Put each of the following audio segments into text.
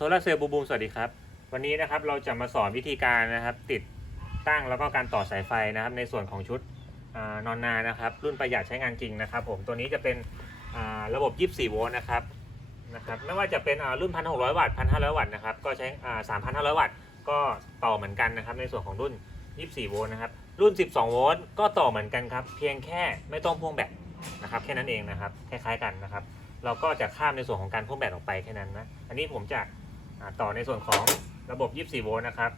โซลาเซลล์บูบูมสวัสดีครับ วันนี้นะครับเราจะมาสอนวิธีการนะครับ ติดตั้งแล้วก็การต่อสายไฟนะครับ ในส่วนของชุดอนอนนานะครับ รุ่นประหยัดใช้งานจริงนะครับ ผมตัวนี้จะเป็นอ่าระบบ 24 โวลต์นะครับนะครับไม่ว่าจะเป็นอ่ารุ่น 1,600 วัตต์ 1,500 วัตต์นะครับก็ใช้อ่า3,500 วัตต์ก็ต่อเหมือนกันนะครับ ในส่วนของรุ่น 24 โวลต์นะครับรุ่น 12 โวลต์ก็ต่อเหมือนกันครับ เพียงแค่ไม่ต้องพ่วงแบตนะครับแค่นั้นเองนะครับคล้ายๆกันนะครับเราก็จะข้ามในส่วนของการพ่วงแบตออกไปแค่นั้นนะ อันนี้ผมจะ ต่อในส่วนของระบบ 24 โวลต์นะครับ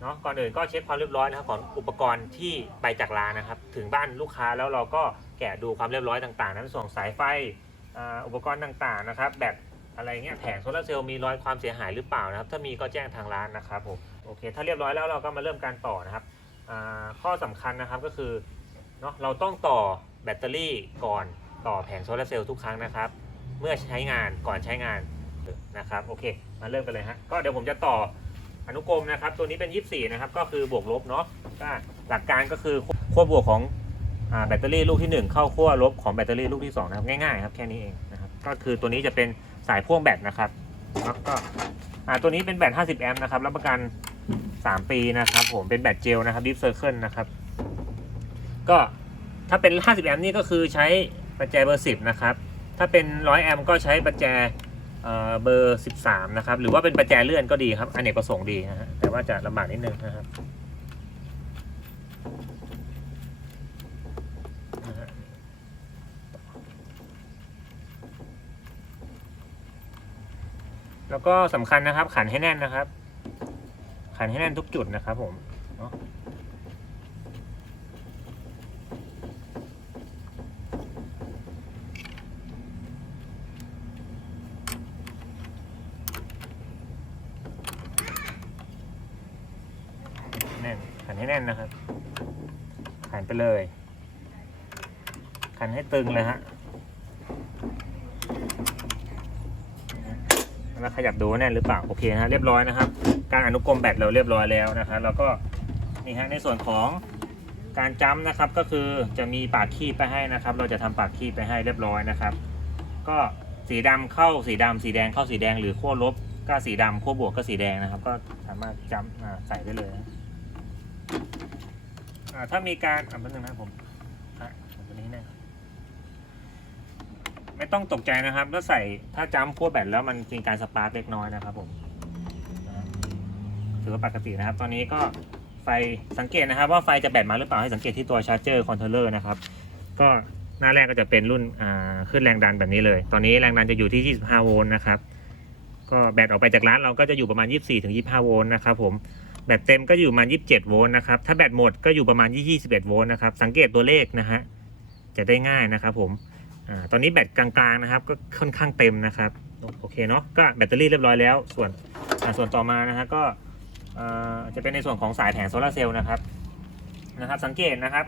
เนาะก่อนอื่นก็เช็คความเรียบร้อยนะครับของอุปกรณ์ที่ไปจากร้านนะครับ ถึงบ้านลูกค้าแล้วเราก็แกะดูความเรียบร้อยต่างๆ นั้นส่วนสายไฟอ,อุปกรณ์ต่างๆนะครับแบตอะไรเงี้ยแผงโซลาเซลล์มีรอยความเสียหายหรือเปล่านะครับ ถ้ามีก็แจ้งทางร้านนะครับผมโอเค ถ้าเรียบร้อยแล้วเราก็มาเริ่มการต่อนะครับข้อสำคัญนะครับก็คือเนาะเราต้องต่อแบตเตอรี่ก่อนต่อแผงโซลาเซลล์ทุกครั้งนะครับ เมื่อใช้งานก่อนใช้งาน นะครับโอเค มาเริ่มกันเลยฮะก็เดี๋ยวผมจะต่ออนุกรมนะครับ ตัวนี้เป็น 24 นะครับ ก็คือบวกลบเนาะก็หลักการก็คือขั้วบวกของอแบตเตอรี่ลูกที่ 1 เข้าขั้วลบของแบตเตอรี่ลูกที่2นะครับง่ายๆครับแค่นี้เองนะครับก็คือตัวนี้จะเป็นสายพ่วงแบตนะครับแล้วก็ตัวนี้เป็นแบต 50 แอมป์นะครับรับประกัน 3 ปีนะครับ ผมเป็นแบตเจลนะครับดิฟเซอร์เคิลนะครับก็ถ้าเป็น 50 แอมป์นี่ก็คือใช้ปัจจัยเบอร์ 10 นะครับ ถ้าเป็น 100 แอมป์ก็ใช้ประแจ เอ่อเบอร์ 13 นะครับ หรือว่าเป็นประแจเลื่อนก็ดีครับอเนกประสงค์ดีนะฮะ แต่ว่าจะลำบากนิดนึงนะครับแล้วก็สำคัญนะครับ ขันให้แน่นนะครับ ขันให้แน่นทุกจุดนะครับผมเนาะ แน่นขัน ให้แน่นนะครับขันไปเลย ขันให้ตึงเลยฮะแล้วขยับดูแน่นหรือเปล่าโอเคนะฮะเรียบร้อยนะครับ การอนุกรมแบตเราเรียบร้อยแล้วนะครับแล้วก็นี่ฮะในส่วนของการจ้ำนะครับก็คือจะมีปากคีบไปให้นะครับ เราจะทำปากคีบไปให้เรียบร้อยนะครับ ก็สีดำเข้าสีดำสีแดงเข้าสีแดงหรือขั้วลบก็สีดำขั้วบวกก็สีแดงนะครับ ก็สามารถจ้ำใส่ได้เลยนะ ถ้ามีการอ่าแป๊บนึงนะผมอะตัวนี้นะไม่ต้องตกใจนะครับ ถ้าใส่ถ้าจ้ำขั้วแบตแล้วมันมีการสปาร์กเล็กน้อยนะครับผมถือว่าปกตินะครับ ตอนนี้ก็ไฟสังเกตนะครับว่าไฟจะแบตมาหรือเปล่าให้สังเกตที่ตัวชาร์จเจอร์คอนโทรลเลอร์นะครับ ก็หน้าแรกก็จะเป็นรุ่นอ่าขึ้นแรงดันแบบนี้เลย ตอนนี้แรงดันจะอยู่ที่ 25 โวลต์นะครับ ก็แบตออกไปจากร้านเราก็จะอยู่ประมาณ 24-25 โวลต์นะครับผม แบตเต็มก็อยู่ประมาณ 27 โวลต์นะครับ ถ้าแบตหมดก็อยู่ประมาณ 21 โวลต์นะครับ สังเกตตัวเลขนะฮะ จะได้ง่ายนะครับผมอ่าตอนนี้แบตกลางๆนะครับ ก็ค่อนข้างเต็มนะครับ โอเคเนาะ ก็แบตเตอรี่เรียบร้อยแล้ว ส่วนอ่าส่วนต่อมานะฮะก็อ่าจะเป็นในส่วนของสายแผงโซลาร์เซลล์นะครับ นะครับ สังเกตนะครับ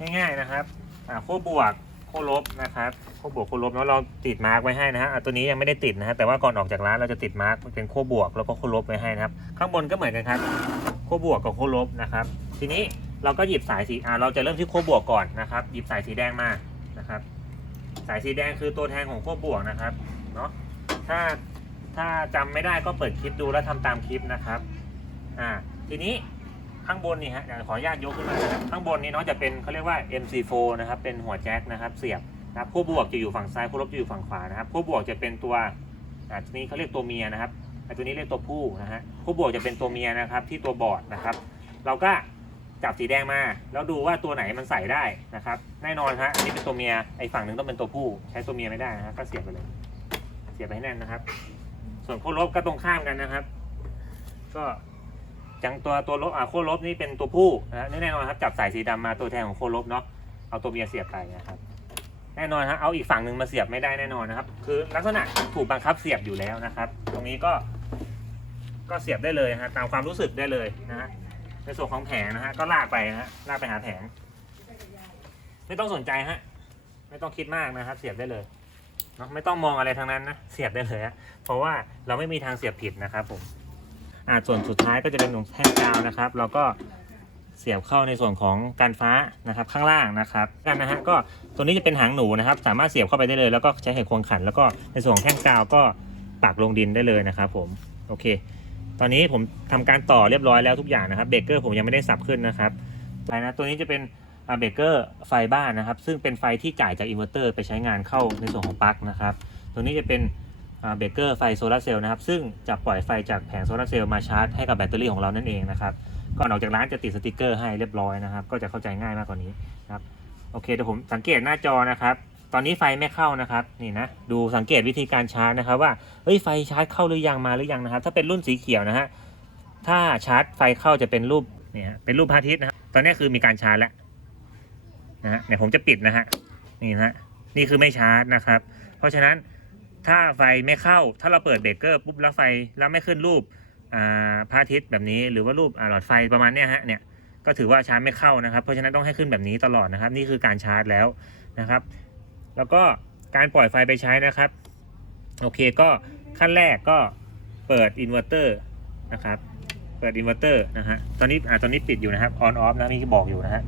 ง่ายๆนะครับอ่าขั้วบวกขั้วลบนะครับขั้วบวกขั้วลบเนาะเราติดมาร์กไว้ให้นะฮะตัวนี้ยังไม่ได้ติดนะฮะแต่ว่าก่อนออกจากร้านเราจะติดมาร์กเป็นขั้วบวกแล้วก็ขั้วลบไว้ให้นะครับ ข้างบนก็เหมือนกันครับขั้วบวกกับขั้วลบนะครับ ทีนี้เราก็หยิบสายสีอ่าเราจะเริ่มที่ขั้วบวกก่อนนะครับ หยิบสายสีแดงมานะครับ สายสีแดงคือตัวแทนของขั้วบวกนะครับเนาะถ้าถ้าจำไม่ได้ก็เปิดคลิปดูแล้วทำตามคลิปนะครับอ่าทีนี้ข้างบนนี่ฮะขออนุญาตยกขึ้นมาครับข้างบนนี้เนาะจะเป็นเขาเรียกว่า MC4 นะครับเป็นหัวแจ็คนะครับ เสียบ นะครับขั้วบวกจะอยู่ฝั่งซ้ายขั้วลบจะอยู่ฝั่งขวานะครับขั้วบวกจะเป็นตัวอ่าทีนี้เขาเรียกตัวเมียนะครับอตัวนี้เรียกตัวผู้นะฮะคู่บวกจะเป็นตัวเมียนะครับที่ตัวบอร์ดนะครับ เราก็จับสีแดงมาแล้วดูว่าตัวไหนมันใส่ได้นะครับ แน่นอนฮะอันนี้เป็นตัวเมียไอ้ฝั่งหนึ่งต้องเป็นตัวผู้ ใช้ตัวเมียไม่ได้นะฮะก็เสียบไปเลย เสียบไปให้แน่นนะครับ ส่วนคู่ลบก็ตรงข้ามกันนะครับ ก็จังตัวตัวลบอ่าคู่ลบนี่เป็นตัวผู้นะฮะแน่นอนครับจับสายสีดำมาตัวแทนของคู่ลบเนาะเอาตัวเมียเสียบไปนะครับ แน่นอนฮะเอาอีกฝั่งหนึ่งมาเสียบไม่ได้แน่นอนนะครับ คือลักษณะถูกบังคับเสียบอยู่แล้วนะครับ ตรงนี้ก็ก็เสียบได้เลยฮะตามความรู้สึกได้เลยนะฮะในส่วนของแผงนะฮะก็ลากไปนะฮะลากไปหาแผง ไม่ต้องสนใจฮะไม่ต้องคิดมากนะครับ เสียบได้เลยเนาะไม่ต้องมองอะไรทางนั้นนะเสียบได้เลยฮะเพราะว่าเราไม่มีทางเสียบผิดนะครับผมอ่าส่วนสุดท้ายก็จะเป็นตรงแท่งกาวนะครับ เราก็ เสียบเข้าในส่วนของการฟ้านะครับข้างล่างนะครับกันนะฮะก็ตัวนี้จะเป็นหางหนูนะครับ สามารถเสียบเข้าไปได้เลย แล้วก็ใช้ไขควงขัน แล้วก็ในส่วนของแท่งกาวก็ปักลงดินได้เลยนะครับผมโอเค ตอนนี้ผมทำการต่อเรียบร้อยแล้วทุกอย่างนะครับเบรกเกอร์ผมยังไม่ได้สับขึ้นนะครับไปนะตัวนี้จะเป็นเบรกเกอร์ไฟบ้านนะครับ ซึ่งเป็นไฟที่จ่ายจากอินเวอร์เตอร์ไปใช้งานเข้าในส่วนของปลั๊กนะครับ ตัวนี้จะเป็นเบรกเกอร์ไฟโซลาเซลล์นะครับ ซึ่งจะปล่อยไฟจากแผงโซลาเซลล์มาชาร์จให้กับแบตเตอรี่ของเรานั่นเองนะครับ ก่อนออกจากร้านจะติดสติกเกอร์ให้เรียบร้อยนะครับ ก็จะเข้าใจง่ายมากกว่านี้นะครับโอเคเดี๋ยวผมสังเกตหน้าจอนะครับ ตอนนี้ไฟไม่เข้านะครับนี่นะดูสังเกตวิธีการชาร์จนะครับ ว่าเฮ้ยไฟชาร์จเข้าหรือยังมาหรือยังนะครับ ถ้าเป็นรุ่นสีเขียวนะฮะถ้าชาร์จไฟเข้าจะเป็นรูปเนี่ยเป็นรูปพระอาทิตย์นะครับตอนนี้คือมีการชาร์จแล้วนะฮะเดี๋ยวผมจะปิดนะฮะนี่นะนี่คือไม่ชาร์จนะครับ เพราะฉะนั้นถ้าไฟไม่เข้าถ้าเราเปิดเบรกเกอร์ปุ๊บแล้วไฟแล้วไม่ขึ้นรูป พระอาทิตย์แบบนี้หรือว่ารูปหลอดไฟประมาณเนี้ยฮะเนี่ยก็ถือว่าชาร์จไม่เข้านะครับ เพราะฉะนั้นต้องให้ขึ้นแบบนี้ตลอดนะครับ นี่คือการชาร์จแล้วนะครับ แล้วก็การปล่อยไฟไปใช้นะครับโอเคก็ขั้นแรกก็เปิดอินเวอร์เตอร์นะครับเปิดอินเวอร์เตอร์นะฮะตอนนี้อ่าตอนนี้ปิดอยู่นะครับ on off นะมีที่บอกอยู่นะฮะ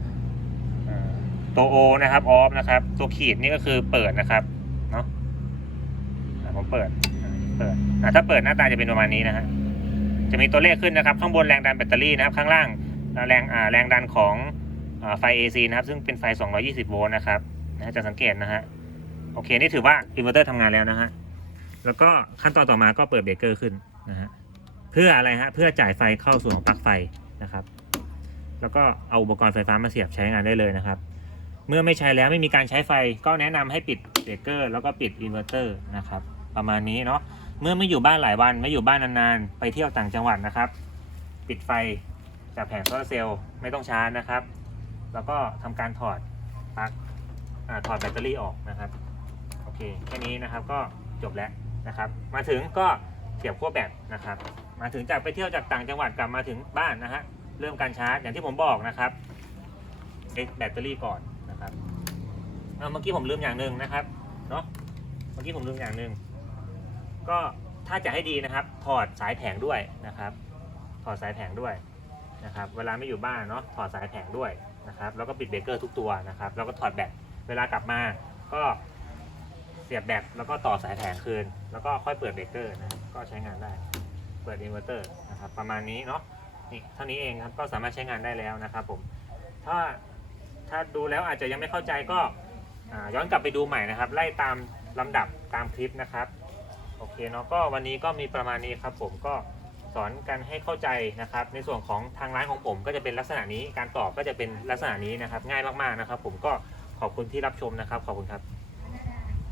ตัว O นะครับ off นะครับ ตัวขีดนี่ก็คือเปิดนะครับเนาะผมเปิดเปิดอ่าถ้าเปิดหน้าตาจะเป็นประมาณนี้นะฮะ จะมีตัวเลขขึ้นนะครับ ข้างบนแรงดันแบตเตอรี่นะครับ ข้างล่างแรงอ่าแรงดันของอไฟ AC นะครับ ซึ่งเป็นไฟ 220 โวลต์นะครับนะฮะจะสังเกตนะฮะ โอเค นี่ถือว่าอินเวอร์เตอร์ทำงานแล้วนะฮะ แล้วก็ขั้นตอนต่อมาก็เปิดเบรกเกอร์ขึ้นนะฮะ เพื่ออะไรฮะ เพื่อจ่ายไฟเข้าสู่ของปลั๊กไฟนะครับ แล้วก็เอาอุปกรณ์ไฟฟ้ามาเสียบใช้งานได้เลยนะครับ เมื่อไม่ใช้แล้วไม่มีการใช้ไฟ ก็แนะนำให้ปิดเบรกเกอร์แล้วก็ปิดอินเวอร์เตอร์นะครับ ประมาณนี้เนาะ เมื่อไม่อยู่บ้านหลายวันไม่อยู่บ้านนานๆ ไปเที่ยวต่างจังหวัดนะครับ ปิดไฟจากแผงโซลาร์เซลล์ไม่ต้องชาร์จนะครับ แล้วก็ทำการถอดปลั๊กถอดแบตเตอรี่ออกนะครับโอเคแค่นี้นะครับก็จบแล้วนะครับ มาถึงก็เสียบขั้วแบตนะครับ มาถึงจากไปเที่ยวจากต่างจังหวัดกลับมาถึงบ้านนะฮะเริ่มการชาร์จอย่างที่ผมบอกนะครับเช็คแบตเตอรี่ก่อนนะครับเอาเมื่อกี้ผมลืมอย่างหนึ่งนะครับเนาะเมื่อกี้ผมลืมอย่างหนึ่ง ก็ถ้าจะให้ดีนะครับ ถอดสายแผงด้วยนะครับ ถอดสายแผงด้วยนะครับ เวลาไม่อยู่บ้านเนาะถอดสายแผงด้วยนะครับ แล้วก็ปิดเบรกเกอร์ทุกตัวนะครับ แล้วก็ถอดแบตเวลากลับมาก็เสียบแบตแล้วก็ต่อสายแผงคืน แล้วก็ค่อยเปิดเบรกเกอร์นะก็ใช้งานได้ เปิดอินเวอร์เตอร์นะครับประมาณนี้เนาะนี่เท่านี้เองครับก็สามารถใช้งานได้แล้วนะครับผมถ้าถ้าดูแล้วอาจจะยังไม่เข้าใจก็ย้อนกลับไปดูใหม่นะครับ ไล่ตามลำดับตามคลิปนะครับ โอเคเนาะก็วันนี้ก็มีประมาณนี้ครับผมก็สอนกันให้เข้าใจนะครับ ในส่วนของทางร้านของผมก็จะเป็นลักษณะนี้การตอบก็จะเป็นลักษณะนี้นะครับ ง่ายมากๆนะครับ ผมก็ขอบคุณที่รับชมนะครับ ขอบคุณครับ